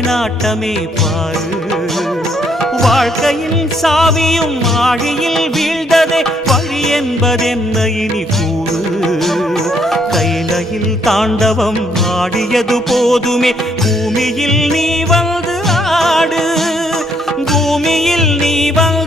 நாட்டமே பாரு. வாழ்க்கையில் சாவியும் ஆழியில் வீழ்ந்ததே வழி என்பதென்ன இனி கூறு. கைலையில் தாண்டவம் ஆடியது போதுமே, பூமியில் நீ வந்து ஆடு, பூமியில் நீ வந்து